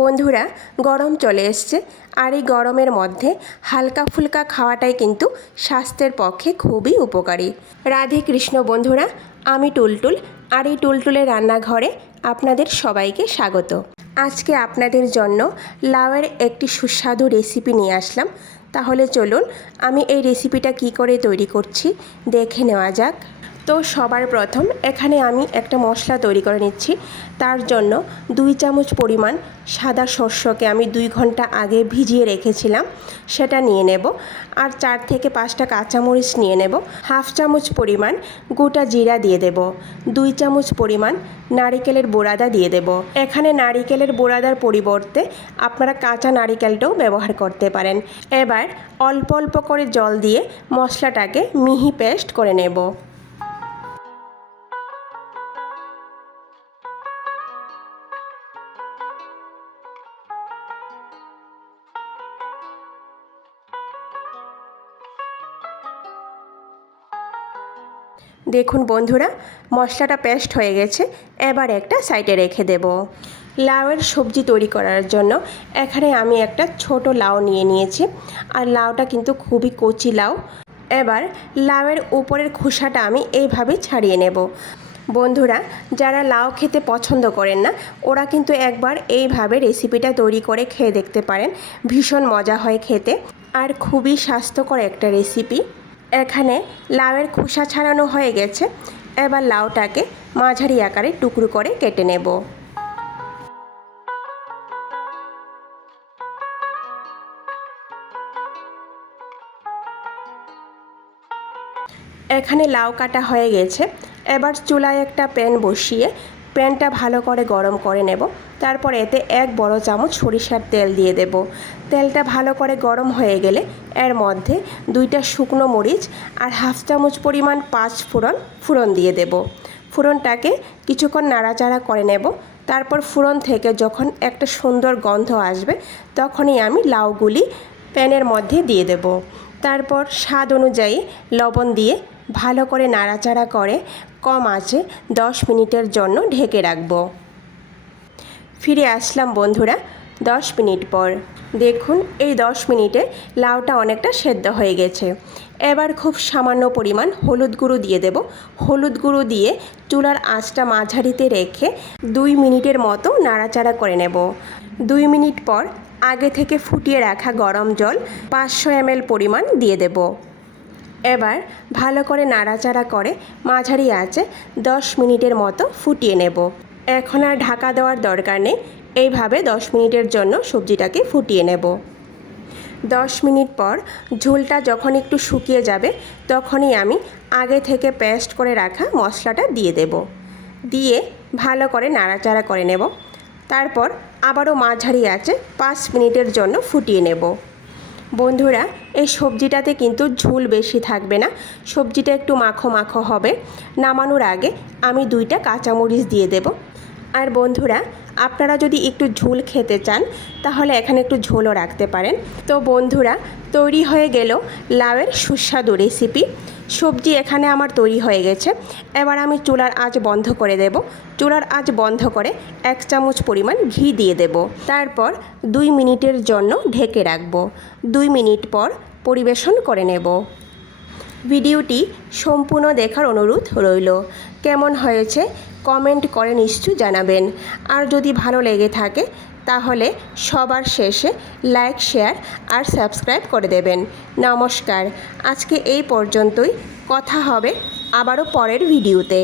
বন্ধুরা, গরম চলে এসছে আর এই গরমের মধ্যে হালকা ফুলকা খাওয়াটাই কিন্তু স্বাস্থ্যের পক্ষে খুবই উপকারী। রাধে কৃষ্ণ বন্ধুরা, আমি টুলটুল আর এই টুলটুলের রান্নাঘরে আপনাদের সবাইকে স্বাগত। আজকে আপনাদের জন্য লাউয়ের একটি সুস্বাদু রেসিপি নিয়ে আসলাম। তাহলে চলুন আমি এই রেসিপিটা কি করে তৈরি করছি দেখে নেওয়া যাক। তো সবার প্রথম এখানে আমি একটা মশলা তৈরি করে নিচ্ছি। তার জন্য 2 চামচ পরিমাণ সাদা শস্যকে আমি 2 ঘন্টা আগে ভিজিয়ে রেখেছিলাম, সেটা নিয়ে নেব। আর 4 থেকে 5টা কাঁচামরিচ নিয়ে নেব। হাফ চামচ পরিমাণ গোটা জিরা দিয়ে দেব। 2 চামচ পরিমাণ নারিকেলের বোড়াদা দিয়ে দেব। এখানে নারিকেলের বোড়াদার পরিবর্তে আপনারা কাঁচা নারিকেলটাও ব্যবহার করতে পারেন। এবার অল্প অল্প করে জল দিয়ে মশলাটাকে মিহি পেস্ট করে নেব। দেখুন বন্ধুরা, মশলাটা পেস্ট হয়ে গেছে। এবার একটা সাইডে রেখে দেব। লাউয়ের সবজি তৈরি করার জন্য এখানে আমি একটা ছোট লাউ নিয়ে নিয়েছি। আর লাউটা কিন্তু খুবই কচি লাউ। এবার লাউয়ের উপরের খোসাটা আমি এইভাবে ছাড়িয়ে নেব। বন্ধুরা, যারা লাউ খেতে পছন্দ করেন না, ওরা কিন্তু একবার এইভাবে রেসিপিটা তৈরি করে খেয়ে দেখতে পারেন। ভীষণ মজা হয় খেতে আর খুবই স্বাস্থ্যকর একটা রেসিপি। এখানে লাউয়ের খোসা ছাড়ানো হয়ে গেছে। এবার লাউটাকে মাঝারি আকারে টুকরো করে কেটে নেব। এখানে লাউ কাটা হয়ে গেছে। এবার চুলায় একটা প্যান বসিয়ে প্যানটা ভালো করে গরম করে নেব। তারপর এতে 1 বড় চামচ সরিষার তেল দিয়ে দেব। তেলটা ভালো করে গরম হয়ে গেলে এর মধ্যে 2টা শুকনো মরিচ আর হাফ চামচ পরিমাণ 5 ফোড়ন দিয়ে দেব। ফোড়নটাকে কিছুক্ষণ নাড়াচাড়া করে নেব। তারপর ফোড়ন থেকে যখন একটা সুন্দর গন্ধ আসবে, তখনই আমি লাউগুলি প্যানের মধ্যে দিয়ে দেব। তারপর স্বাদ অনুযায়ী লবণ দিয়ে ভালো করে নাড়াচাড়া করে কম আঁচে 10 মিনিটের জন্য ঢেকে রাখব। ফিরে আসলাম বন্ধুরা 10 মিনিট পর। দেখুন এই 10 মিনিটে লাউটা অনেকটা সেদ্ধ হয়ে গেছে। এবার খুব সামান্য পরিমাণ হলুদ গুঁড়ো দিয়ে দেব। হলুদ গুঁড়ো দিয়ে চুলার আঁচটা মাঝারিতে রেখে 2 মিনিটের মতো নাড়াচাড়া করে নেব। 2 মিনিট পর আগে থেকে ফুটিয়ে রাখা গরম জল 500 ml পরিমাণ দিয়ে দেব। এবার ভালো করে নাড়াচাড়া করে মাঝারি আঁচে 10 মিনিটের মতো ফুটিয়ে নেব। এখন আর ঢাকা দেওয়ার দরকার নেই। এইভাবে 10 মিনিটের জন্য সবজিটাকে ফুটিয়ে নেব। 10 মিনিট পর ঝোলটা যখন একটু শুকিয়ে যাবে, তখনই আমি আগে থেকে পেস্ট করে রাখা মশলাটা দিয়ে দেব। দিয়ে ভালো করে নাড়াচাড়া করে নেব। তারপর আবারও মাঝারি আঁচে 5 মিনিটের জন্য ফুটিয়ে নেব। বন্ধুরা, এই সবজিটাতে কিন্তু ঝোল বেশি থাকবে না, সবজিটা একটু মাখো মাখো হবে। নামানোর আগে আমি 2টা কাঁচামরিচ দিয়ে দেব। আর বন্ধুরা, আপনারা যদি একটু ঝোল খেতে চান তাহলে এখানে একটু ঝোলও রাখতে পারেন। তো বন্ধুরা, তৈরি হয়ে গেল লাউয়ের সুস্বাদু রেসিপি। সবজি এখানে আমার তৈরি হয়ে গেছে। এবার আমি চুলার আঁচ বন্ধ করে দেব। চুলার আঁচ বন্ধ করে 1 চামচ পরিমাণ ঘি দিয়ে দেব। তারপর 2 মিনিটের জন্য ঢেকে রাখব। 2 মিনিট পর পরিবেশন করে নেব। ভিডিওটি সম্পূর্ণ দেখার অনুরোধ রইল। কেমন হয়েছে কমেন্ট করে নিশ্চয়ই জানাবেন। আর যদি ভালো লেগে থাকে তাহলে সবার শেষে লাইক, শেয়ার আর সাবস্ক্রাইব করে দেবেন। নমস্কার, আজকে এই পর্যন্তই। কথা হবে আবারও পরের ভিডিওতে।